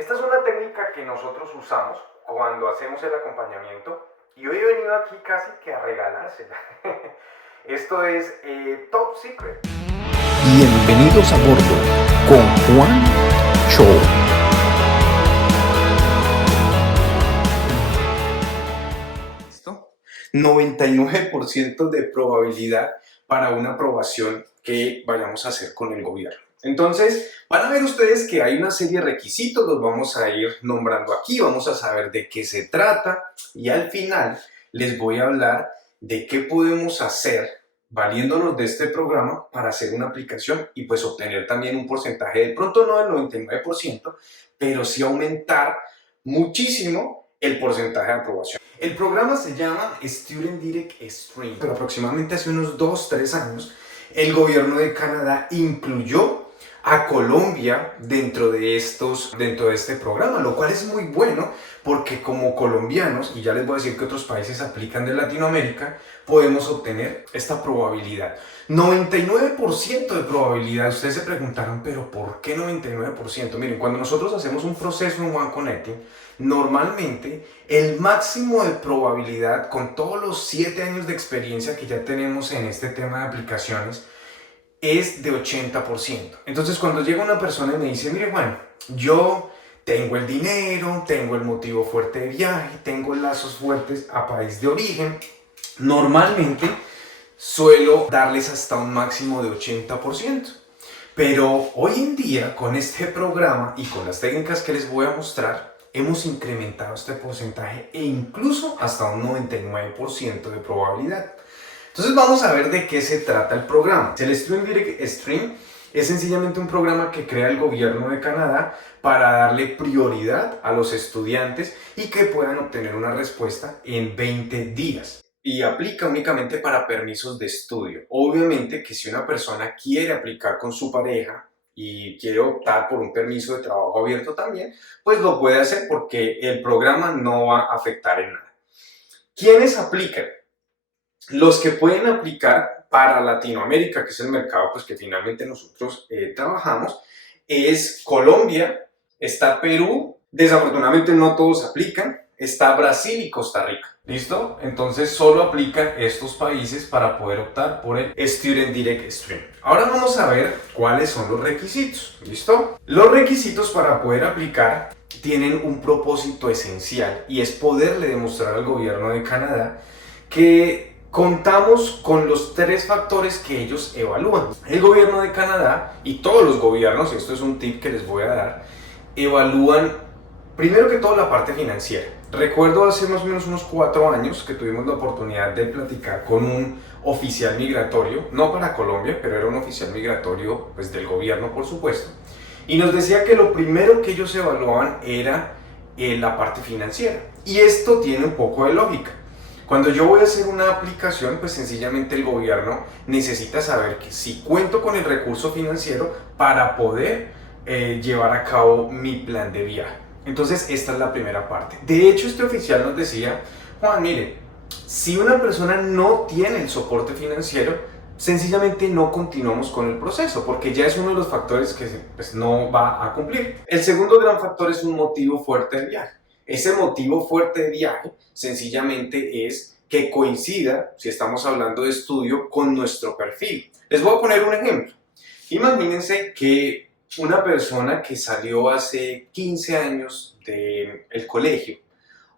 Esta es una técnica que nosotros usamos cuando hacemos el acompañamiento y hoy he venido aquí casi que a regalársela. Esto es Top Secret. Bienvenidos a bordo con Juan Cho. ¿Listo? 99% de probabilidad para una aprobación que vayamos a hacer con el gobierno. Entonces, van a ver ustedes que hay una serie de requisitos, los vamos a ir nombrando aquí, vamos a saber de qué se trata y al final les voy a hablar de qué podemos hacer valiéndonos de este programa para hacer una aplicación y pues obtener también un porcentaje, de pronto no del 99%, pero sí aumentar muchísimo el porcentaje de aprobación. El programa se llama Student Direct Stream, pero aproximadamente hace unos 2-3 años el gobierno de Canadá incluyó a Colombia dentro de este programa, lo cual es muy bueno porque como colombianos, y ya les voy a decir que otros países aplican de Latinoamérica, podemos obtener esta probabilidad. 99% de probabilidad. Ustedes se preguntaron, pero ¿por qué 99%? Miren, cuando nosotros hacemos un proceso en One Connecting, normalmente el máximo de probabilidad con todos los 7 años de experiencia que ya tenemos en este tema de aplicaciones es de 80%. Entonces cuando llega una persona y me dice, mire Juan, yo tengo el dinero, tengo el motivo fuerte de viaje, tengo lazos fuertes a país de origen, normalmente suelo darles hasta un máximo de 80%. Pero hoy en día con este programa y con las técnicas que les voy a mostrar, hemos incrementado este porcentaje e incluso hasta un 99% de probabilidad. Entonces vamos a ver de qué se trata el programa. El Student Direct Stream es sencillamente un programa que crea el gobierno de Canadá para darle prioridad a los estudiantes y que puedan obtener una respuesta en 20 días. Y aplica únicamente para permisos de estudio. Obviamente que si una persona quiere aplicar con su pareja y quiere optar por un permiso de trabajo abierto también, pues lo puede hacer porque el programa no va a afectar en nada. ¿Quiénes aplican? Los que pueden aplicar para Latinoamérica, que es el mercado pues, que finalmente nosotros trabajamos, es Colombia, está Perú, desafortunadamente no todos aplican, está Brasil y Costa Rica. ¿Listo? Entonces solo aplican estos países para poder optar por el Student Direct Stream. Ahora vamos a ver cuáles son los requisitos. ¿Listo? Los requisitos para poder aplicar tienen un propósito esencial y es poderle demostrar al gobierno de Canadá que contamos con los 3 factores que ellos evalúan. El gobierno de Canadá y todos los gobiernos, esto es un tip que les voy a dar, evalúan primero que todo la parte financiera. Recuerdo hace más o menos unos 4 años que tuvimos la oportunidad de platicar con un oficial migratorio, no para Colombia, pero era un oficial migratorio pues, del gobierno por supuesto, y nos decía que lo primero que ellos evaluaban era la parte financiera. Y esto tiene un poco de lógica. Cuando yo voy a hacer una aplicación, pues sencillamente el gobierno necesita saber que si cuento con el recurso financiero para poder llevar a cabo mi plan de viaje. Entonces esta es la primera parte. De hecho, este oficial nos decía, Juan, mire, si una persona no tiene el soporte financiero, sencillamente no continuamos con el proceso, porque ya es uno de los factores que pues, no va a cumplir. El segundo gran factor es un motivo fuerte de viaje. Ese motivo fuerte de viaje sencillamente es que coincida, si estamos hablando de estudio, con nuestro perfil. Les voy a poner un ejemplo. Imagínense que una persona que salió hace 15 años del colegio,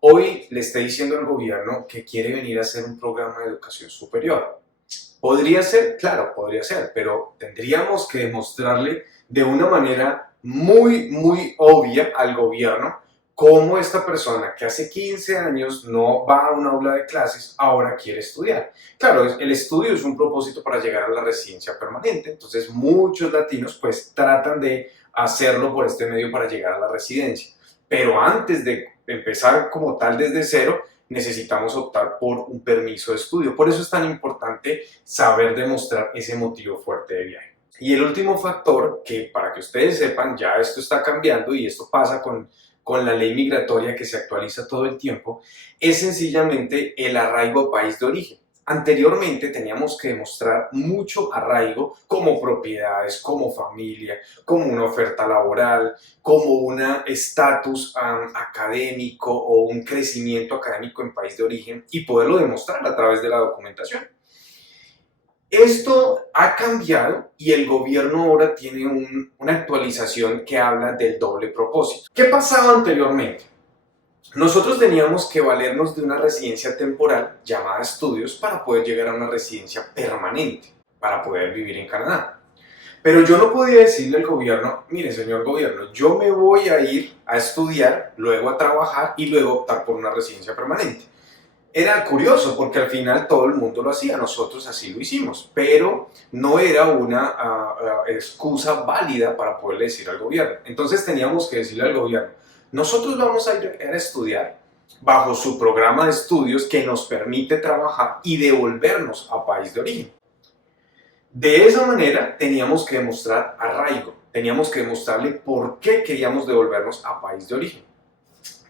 hoy le está diciendo al gobierno que quiere venir a hacer un programa de educación superior. ¿Podría ser? Claro, podría ser, pero tendríamos que demostrarle de una manera muy obvia al gobierno cómo esta persona que hace 15 años no va a una aula de clases, ahora quiere estudiar. Claro, el estudio es un propósito para llegar a la residencia permanente, entonces muchos latinos pues tratan de hacerlo por este medio para llegar a la residencia. Pero antes de empezar como tal desde cero, necesitamos optar por un permiso de estudio. Por eso es tan importante saber demostrar ese motivo fuerte de viaje. Y el último factor, que para que ustedes sepan, ya esto está cambiando y esto pasa con la ley migratoria que se actualiza todo el tiempo, es sencillamente el arraigo a país de origen. Anteriormente teníamos que demostrar mucho arraigo como propiedades, como familia, como una oferta laboral, como un estatus académico o un crecimiento académico en país de origen y poderlo demostrar a través de la documentación. Esto ha cambiado y el gobierno ahora tiene una actualización que habla del doble propósito. ¿Qué pasaba anteriormente? Nosotros teníamos que valernos de una residencia temporal llamada estudios para poder llegar a una residencia permanente, para poder vivir en Canadá. Pero yo no podía decirle al gobierno, mire señor gobierno, yo me voy a ir a estudiar, luego a trabajar y luego optar por una residencia permanente. Era curioso porque al final todo el mundo lo hacía, nosotros así lo hicimos, pero no era una excusa válida para poder decir al gobierno. Entonces teníamos que decirle al gobierno, nosotros vamos a ir a estudiar bajo su programa de estudios que nos permite trabajar y devolvernos a país de origen. De esa manera teníamos que demostrar arraigo, teníamos que demostrarle por qué queríamos devolvernos a país de origen.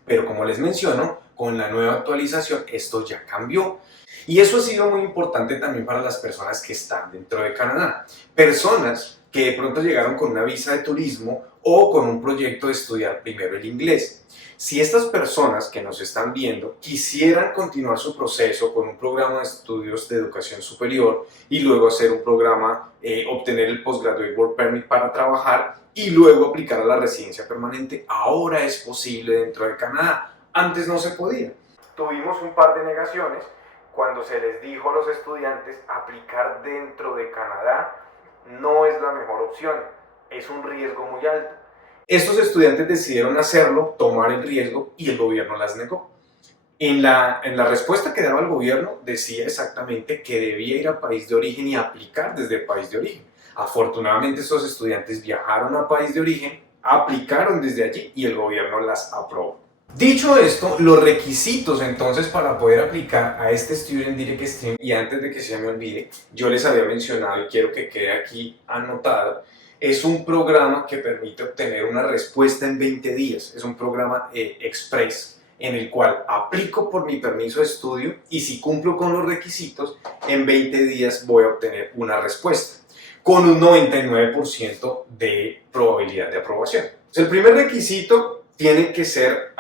Pero como les menciono, con la nueva actualización esto ya cambió. Y eso ha sido muy importante también para las personas que están dentro de Canadá. Personas que de pronto llegaron con una visa de turismo o con un proyecto de estudiar primero el inglés. Si estas personas que nos están viendo quisieran continuar su proceso con un programa de estudios de educación superior y luego hacer un programa, obtener el Postgraduate Work Permit para trabajar y luego aplicar a la residencia permanente, ahora es posible dentro de Canadá. Antes no se podía. Tuvimos un par de negaciones cuando se les dijo a los estudiantes aplicar dentro de Canadá no es la mejor opción, es un riesgo muy alto. Estos estudiantes decidieron hacerlo, tomar el riesgo y el gobierno las negó. En la respuesta que daba el gobierno decía exactamente que debía ir a país de origen y aplicar desde el país de origen. Afortunadamente estos estudiantes viajaron a país de origen, aplicaron desde allí y el gobierno las aprobó. Dicho esto, los requisitos entonces para poder aplicar a este Student Direct Stream, y antes de que se me olvide, yo les había mencionado y quiero que quede aquí anotado, es un programa que permite obtener una respuesta en 20 días, es un programa express en el cual aplico por mi permiso de estudio y si cumplo con los requisitos, en 20 días voy a obtener una respuesta con un 99% de probabilidad de aprobación. El primer requisito tiene que ser,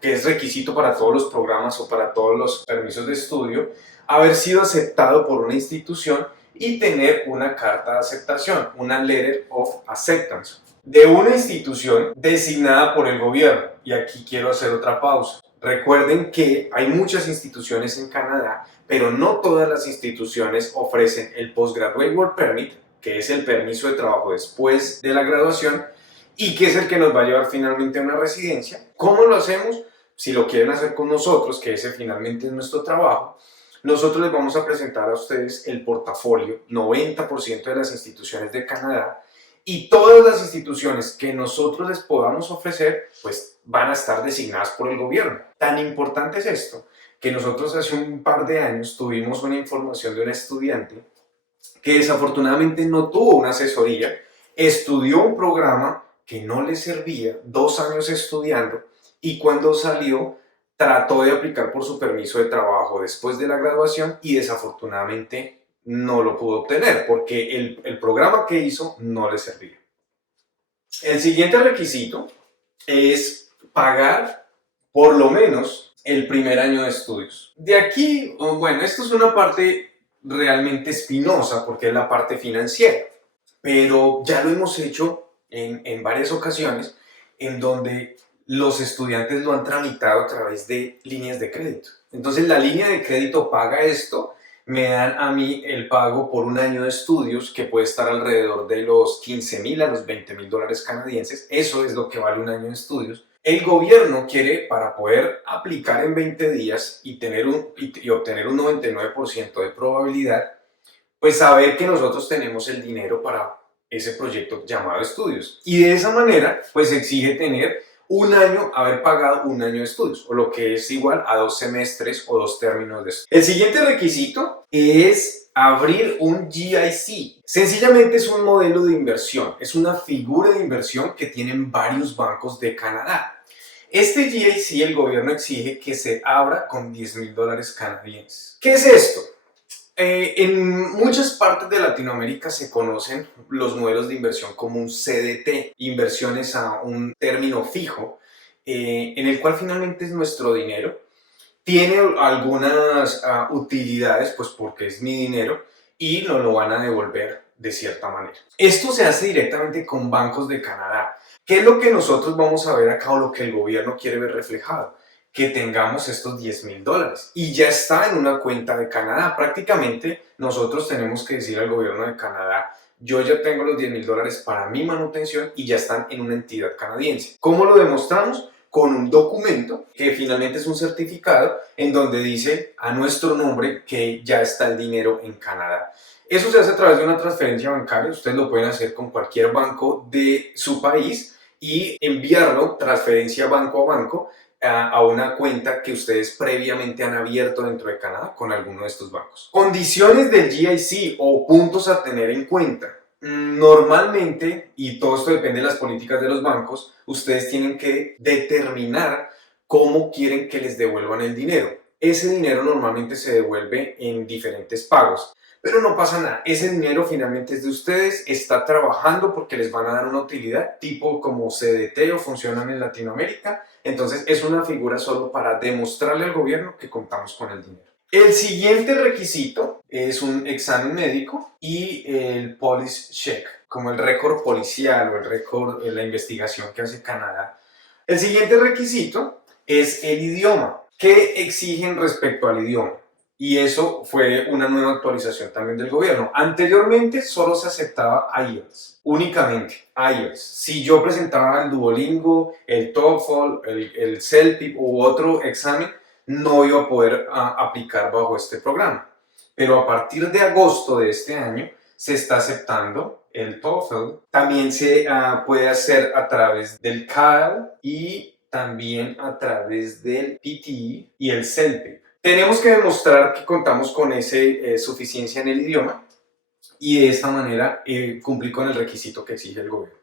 que es requisito para todos los programas o para todos los permisos de estudio, haber sido aceptado por una institución y tener una carta de aceptación, una Letter of Acceptance, de una institución designada por el gobierno. Y aquí quiero hacer otra pausa. Recuerden que hay muchas instituciones en Canadá, pero no todas las instituciones ofrecen el Postgraduate Work Permit, que es el permiso de trabajo después de la graduación, y que es el que nos va a llevar finalmente a una residencia. ¿Cómo lo hacemos? Si lo quieren hacer con nosotros, que ese finalmente es nuestro trabajo, nosotros les vamos a presentar a ustedes el portafolio, 90% de las instituciones de Canadá, y todas las instituciones que nosotros les podamos ofrecer, pues van a estar designadas por el gobierno. Tan importante es esto, que nosotros hace un par de años tuvimos una información de un estudiante que desafortunadamente no tuvo una asesoría, estudió un programa que no le servía, 2 años estudiando, y cuando salió trató de aplicar por su permiso de trabajo después de la graduación y desafortunadamente no lo pudo obtener porque el programa que hizo no le servía. El siguiente requisito es pagar por lo menos el primer año de estudios. De aquí, bueno, esto es una parte realmente espinosa porque es la parte financiera, pero ya lo hemos hecho en varias ocasiones en donde los estudiantes lo han tramitado a través de líneas de crédito. Entonces la línea de crédito paga esto, me dan a mí el pago por un año de estudios que puede estar alrededor de los 15,000 a los 20,000 dólares canadienses. Eso es lo que vale un año de estudios. El gobierno quiere, para poder aplicar en 20 días y obtener un 99% de probabilidad, pues saber que nosotros tenemos el dinero para ese proyecto llamado estudios. Y de esa manera, pues exige tener un año, haber pagado un año de estudios, o lo que es igual a 2 semestres o 2 términos de estudios. El siguiente requisito es abrir un GIC. Sencillamente es un modelo de inversión, es una figura de inversión que tienen varios bancos de Canadá. Este GIC el gobierno exige que se abra con 10,000 dólares canadienses. ¿Qué es esto? En muchas partes de Latinoamérica se conocen los modelos de inversión como un CDT, inversiones a un término fijo, en el cual finalmente es nuestro dinero. Tiene algunas utilidades, pues porque es mi dinero y nos lo van a devolver de cierta manera. Esto se hace directamente con bancos de Canadá. ¿Qué es lo que nosotros vamos a ver acá o lo que el gobierno quiere ver reflejado? Que tengamos estos $10,000 y ya está en una cuenta de Canadá. Prácticamente nosotros tenemos que decir al gobierno de Canadá: yo ya tengo los $10,000 para mi manutención y ya están en una entidad canadiense. ¿Cómo lo demostramos? Con un documento que finalmente es un certificado en donde dice a nuestro nombre que ya está el dinero en Canadá. Eso se hace a través de una transferencia bancaria. Ustedes lo pueden hacer con cualquier banco de su país y enviarlo, transferencia banco a banco, a una cuenta que ustedes previamente han abierto dentro de Canadá con alguno de estos bancos. Condiciones del GIC o puntos a tener en cuenta. Normalmente, y todo esto depende de las políticas de los bancos, ustedes tienen que determinar cómo quieren que les devuelvan el dinero. Ese dinero normalmente se devuelve en diferentes pagos, pero no pasa nada. Ese dinero finalmente es de ustedes, está trabajando porque les van a dar una utilidad, tipo como CDT o funcionan en Latinoamérica. Entonces es una figura solo para demostrarle al gobierno que contamos con el dinero. El siguiente requisito es un examen médico y el police check, como el récord policial o el récord de la investigación que hace Canadá. El siguiente requisito es el idioma. ¿Qué exigen respecto al idioma? Y eso fue una nueva actualización también del gobierno. Anteriormente solo se aceptaba IELTS, únicamente IELTS. Si yo presentaba el Duolingo, el TOEFL, el CELPIP u otro examen, no iba a poder aplicar bajo este programa. Pero a partir de agosto de este año se está aceptando el TOEFL. También se puede hacer a través del CAL y también a través del PTE y el CELPIP. Tenemos que demostrar que contamos con esa suficiencia en el idioma y de esta manera cumplir con el requisito que exige el gobierno.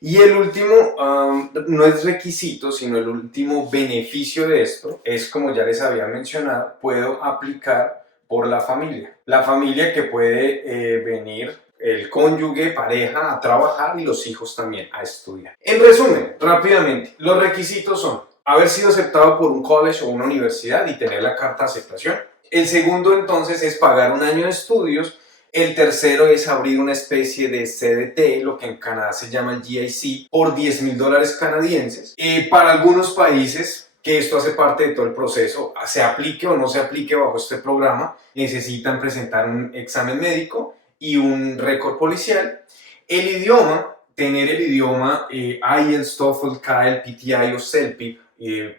Y el último, no es requisito, sino el último beneficio de esto es, como ya les había mencionado, puedo aplicar por la familia. La familia que puede venir el cónyuge, pareja, a trabajar y los hijos también a estudiar. En resumen, rápidamente, los requisitos son haber sido aceptado por un college o una universidad y tener la carta de aceptación. El segundo, entonces, es pagar un año de estudios. El tercero es abrir una especie de CDT, lo que en Canadá se llama el GIC, por $10,000 canadienses. Para algunos países, que esto hace parte de todo el proceso, se aplique o no se aplique bajo este programa, necesitan presentar un examen médico y un récord policial. El idioma, tener el idioma IELTS, TOEFL, CAEL, PTI o CELPIP,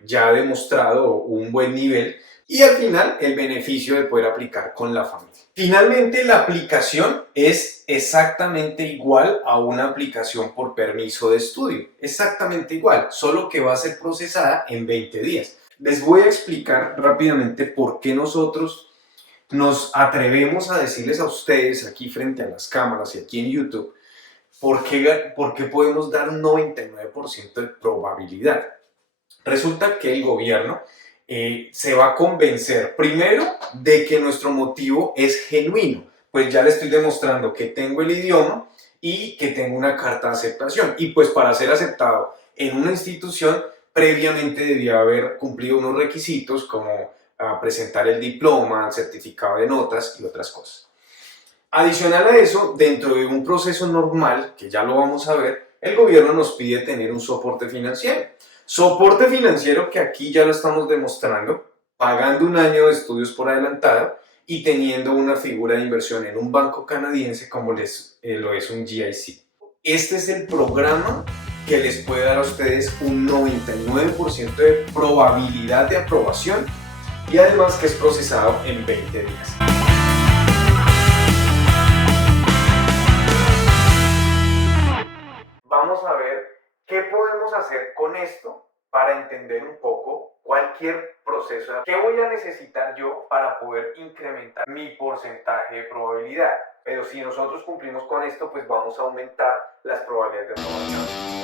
ya demostrado un buen nivel, y al final el beneficio de poder aplicar con la familia. Finalmente, la aplicación es exactamente igual a una aplicación por permiso de estudio, exactamente igual, solo que va a ser procesada en 20 días. Les voy a explicar rápidamente por qué nosotros nos atrevemos a decirles a ustedes aquí frente a las cámaras y aquí en YouTube por qué podemos dar un 99% de probabilidad. Resulta que el gobierno se va a convencer primero de que nuestro motivo es genuino, pues ya le estoy demostrando que tengo el idioma y que tengo una carta de aceptación, y pues para ser aceptado en una institución previamente debía haber cumplido unos requisitos como presentar el diploma, el certificado de notas y otras cosas. Adicional a eso, dentro de un proceso normal, que ya lo vamos a ver, el gobierno nos pide tener un soporte financiero. Soporte financiero que aquí ya lo estamos demostrando, pagando un año de estudios por adelantado y teniendo una figura de inversión en un banco canadiense como lo es un GIC. Este es el programa que les puede dar a ustedes un 99% de probabilidad de aprobación y además que es procesado en 20 días. Vamos a ver qué podemos hacer con esto para entender un poco cualquier proceso. ¿Qué voy a necesitar yo para poder incrementar mi porcentaje de probabilidad? Pero si nosotros cumplimos con esto, pues vamos a aumentar las probabilidades de aprobación.